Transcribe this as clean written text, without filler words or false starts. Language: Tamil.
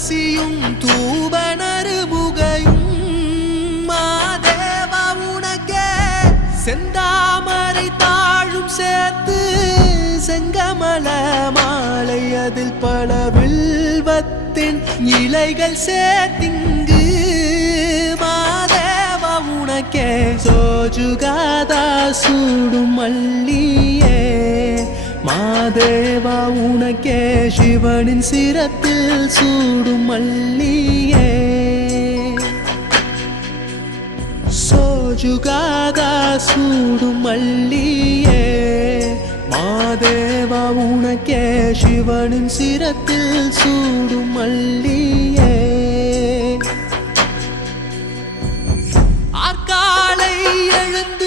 துளசியும் தூபனறுமுகையும் மாதேவா உனக்கே செந்தாமரை தாழும் சேர்த்து செங்கமல மாலை அதில் பல வில்வத்தின் இலைகள் சேர்த்திங்கு மாதேவா உனக்கே சோஜுகாதா சூடும் மல்லியே மாதேவா உனக்கே சிவனின் சிரத்தில் சூடும் மல்லியே சோஜுகாதா சூடும் மல்லியே மாதேவா உனக்கே சிவனின் சிரத்தில் சூடும் மல்லியே ஆற்காலை எழுந்து